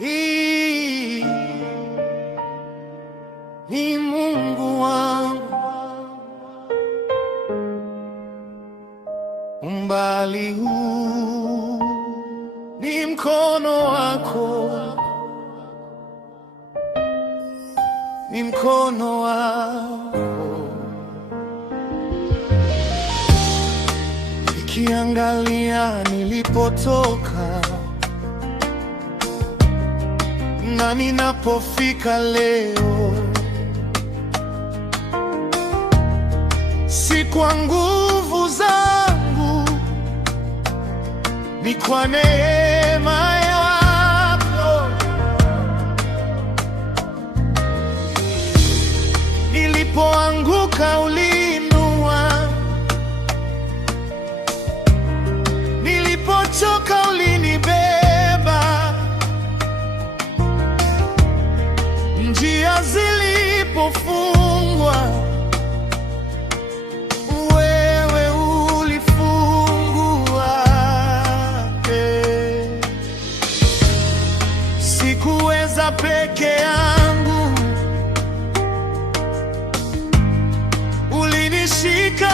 Hii ni Mungu wangu, umbali huu ni mkono wako, ni mkono wako. Nikiangalia nilipotoka na ninapofika leo, si kwa nguvu zangu, ni kwa neema yako. Nilipoanguka uliinua, nilipochoka ulinibeba, njia zilipofungwa wewe ulifungua. Sikuweza peke yangu, ulinishika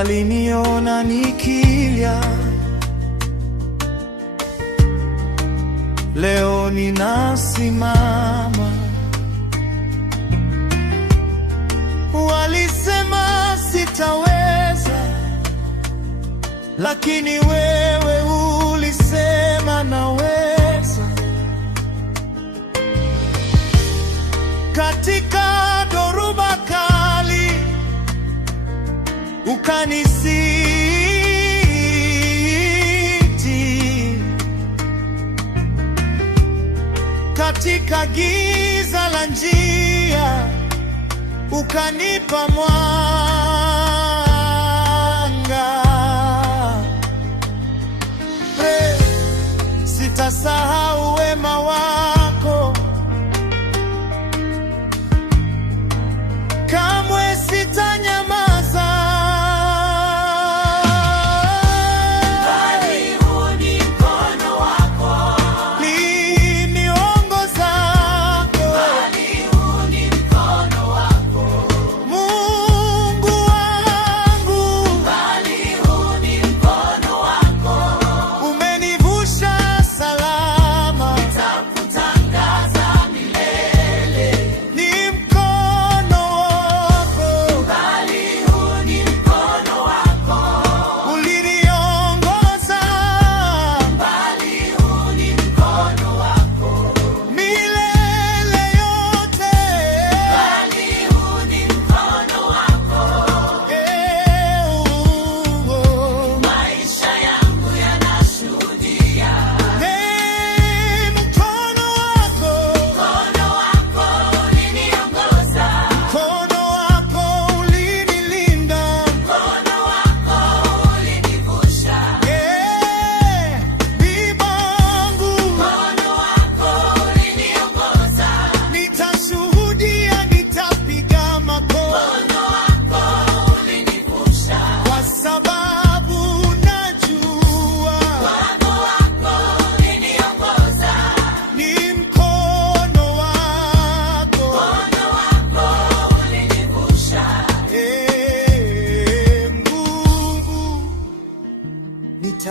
waliniona nikilia, leo ninasimama. Walisema sitaweza, lakini wewe ulisema naweza. Katika dhoruba kali ukanisiti, katika giza la njia ukanipa mwanga. Sitasahau wema wako, kamwe sitanyamaza.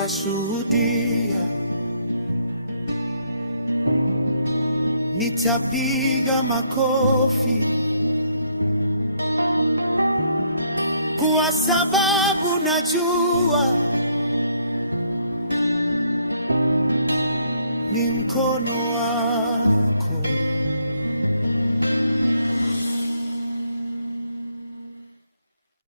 nitashuhudia, nitapiga makofi, kwa sababu najua ni mkono wako.